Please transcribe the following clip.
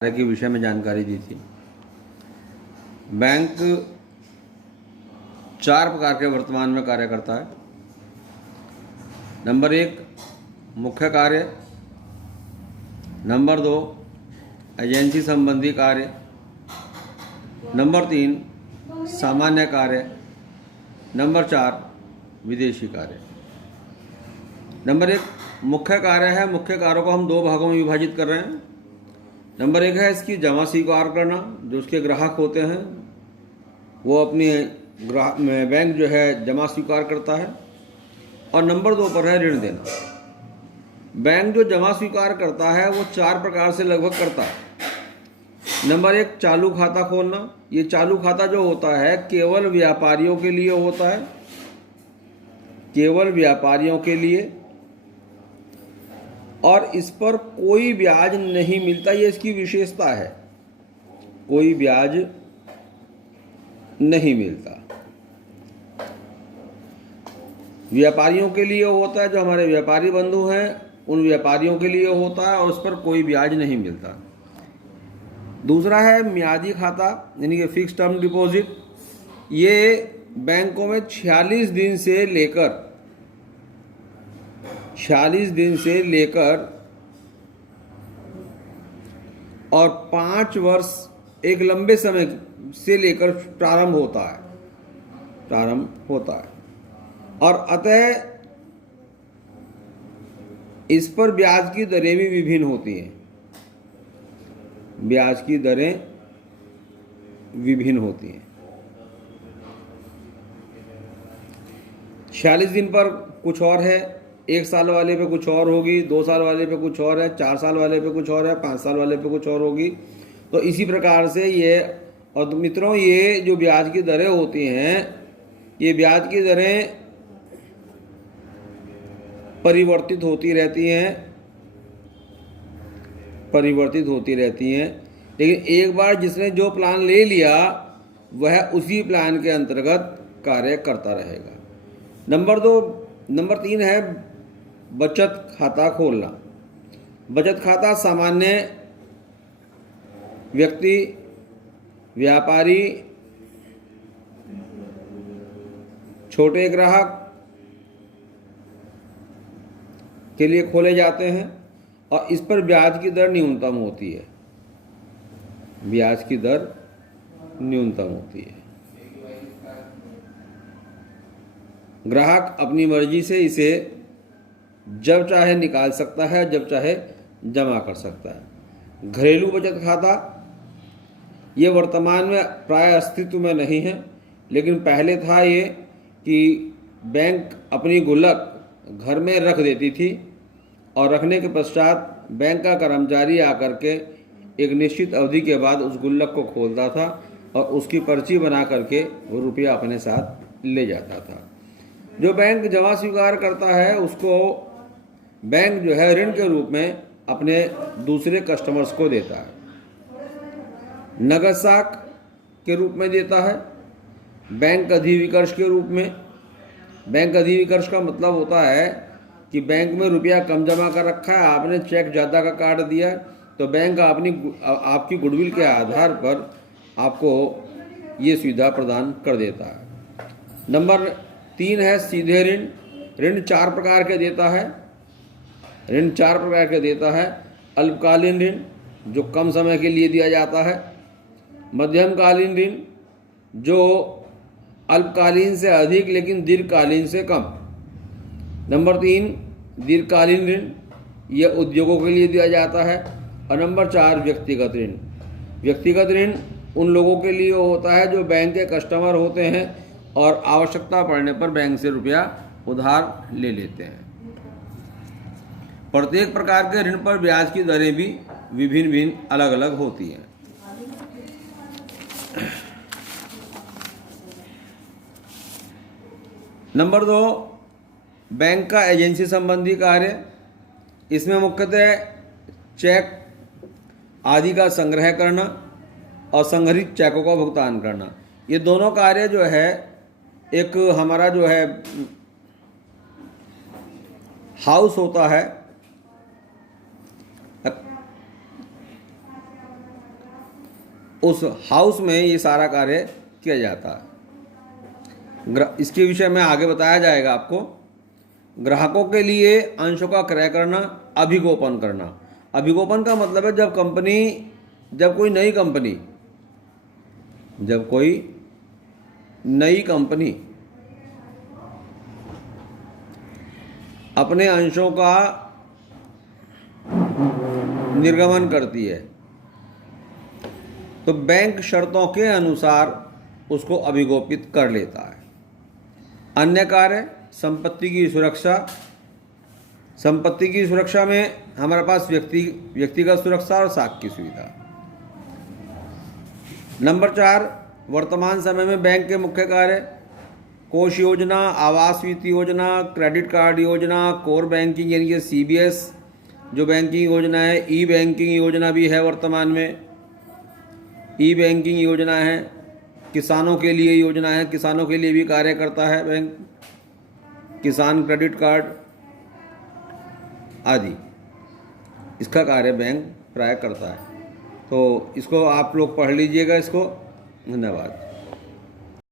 के विषय में जानकारी दी थी। बैंक 4 प्रकार के वर्तमान में कार्य करता है। नंबर 1 मुख्य कार्य, नंबर 2 एजेंसी संबंधी कार्य, नंबर 3 सामान्य कार्य, नंबर 4 विदेशी कार्य। नंबर 1 मुख्य कार्य है। मुख्य कार्यों को हम 2 भागों में विभाजित कर रहे हैं। नंबर 1 है इसकी जमा स्वीकार करना। जो उसके ग्राहक होते हैं वो अपने ग्राहक में बैंक जो है जमा स्वीकार करता है। और नंबर 2 पर है ऋण देना। बैंक जो जमा स्वीकार करता है वो 4 प्रकार से लगभग करता है। नंबर 1 चालू खाता खोलना। ये चालू खाता जो होता है केवल व्यापारियों के लिए होता है, केवल व्यापारियों के लिए, और इस पर कोई ब्याज नहीं मिलता। ये इसकी विशेषता है, कोई ब्याज नहीं मिलता। व्यापारियों के लिए होता है, जो हमारे व्यापारी बंधु हैं उन व्यापारियों के लिए होता है और उस पर कोई ब्याज नहीं मिलता। दूसरा है मियादी खाता यानी कि फिक्स टर्म डिपॉजिट। ये बैंकों में 46 दिन से लेकर और 5 वर्ष एक लंबे समय से लेकर प्रारंभ होता है और अतः इस पर ब्याज की दरें भी विभिन्न होती हैं। ब्याज की दरें विभिन्न होती हैं। 46 दिन पर कुछ और है, 1 साल वाले पे कुछ और होगी, 2 साल वाले पे कुछ और है, 4 साल वाले पे कुछ और है, 5 साल वाले पे कुछ और होगी। तो इसी प्रकार से ये, और मित्रों ये जो ब्याज की दरें होती हैं, ये ब्याज की दरें परिवर्तित होती रहती हैं। लेकिन एक बार जिसने जो प्लान ले लिया वह उसी प्लान के अंतर्गत कार्य करता रहेगा। नंबर 3 है बचत खाता खोलना। बचत खाता सामान्य व्यक्ति, व्यापारी, छोटे ग्राहक के लिए खोले जाते हैं और इस पर ब्याज की दर न्यूनतम होती है। ब्याज की दर न्यूनतम होती है। ग्राहक अपनी मर्जी से इसे जब चाहे निकाल सकता है, जब चाहे जमा कर सकता है। घरेलू बचत खाता ये वर्तमान में प्राय अस्तित्व में नहीं है, लेकिन पहले था ये कि बैंक अपनी गुल्लक घर में रख देती थी और रखने के पश्चात बैंक का कर्मचारी आकर के एक निश्चित अवधि के बाद उस गुल्लक को खोलता था और उसकी पर्ची बना करके वो रुपया अपने साथ ले जाता था। जो बैंक जमा स्वीकार करता है उसको बैंक जो है ऋण के रूप में अपने दूसरे कस्टमर्स को देता है, नगद साख के रूप में देता है, बैंक अधिविकर्ष के रूप में। बैंक अधिविकर्ष का मतलब होता है कि बैंक में रुपया कम जमा कर रखा है, आपने चेक ज़्यादा का काट दिया, तो बैंक आपकी गुडविल के आधार पर आपको ये सुविधा प्रदान कर देता है। नंबर 3 है सीधे ऋण। ऋण 4 प्रकार के देता है। अल्पकालीन ऋण जो कम समय के लिए दिया जाता है, मध्यमकालीन ऋण जो अल्पकालीन से अधिक लेकिन दीर्घकालीन से कम। नंबर 3 दीर्घकालीन ऋण, यह उद्योगों के लिए दिया जाता है। और नंबर 4 व्यक्तिगत ऋण। व्यक्तिगत ऋण उन लोगों के लिए होता है जो बैंक के कस्टमर होते हैं और आवश्यकता पड़ने पर बैंक से रुपया उधार ले लेते हैं। प्रत्येक प्रकार के ऋण पर ब्याज की दरें भी विभिन्न अलग अलग होती हैं। नंबर 2 बैंक का एजेंसी संबंधी कार्य। इसमें मुख्यतः चेक आदि का संग्रह करना और संग्रहित चेकों का भुगतान करना, ये दोनों कार्य जो है एक हमारा जो है हाउस होता है उस हाउस में ये सारा कार्य किया जाता है। इसके विषय में आगे बताया जाएगा आपको। ग्राहकों के लिए अंशों का क्रय करना, अभिगोपन करना। अभिगोपन का मतलब है जब कोई नई कंपनी अपने अंशों का निर्गमन करती है तो बैंक शर्तों के अनुसार उसको अभिगोपित कर लेता है। अन्य कार्य, संपत्ति की सुरक्षा। संपत्ति की सुरक्षा में हमारे पास व्यक्तिगत सुरक्षा और साख की सुविधा। नंबर 4, वर्तमान समय में बैंक के मुख्य कार्य कोष योजना, आवास वित्त योजना, क्रेडिट कार्ड योजना, कोर बैंकिंग यानी कि CBS जो बैंकिंग योजना है, ई बैंकिंग योजना भी है वर्तमान में। ई बैंकिंग योजना है, किसानों के लिए योजना है, किसानों के लिए भी कार्य करता है बैंक। किसान क्रेडिट कार्ड आदि इसका कार्य बैंक प्राय करता है। तो इसको आप लोग पढ़ लीजिएगा इसको। धन्यवाद।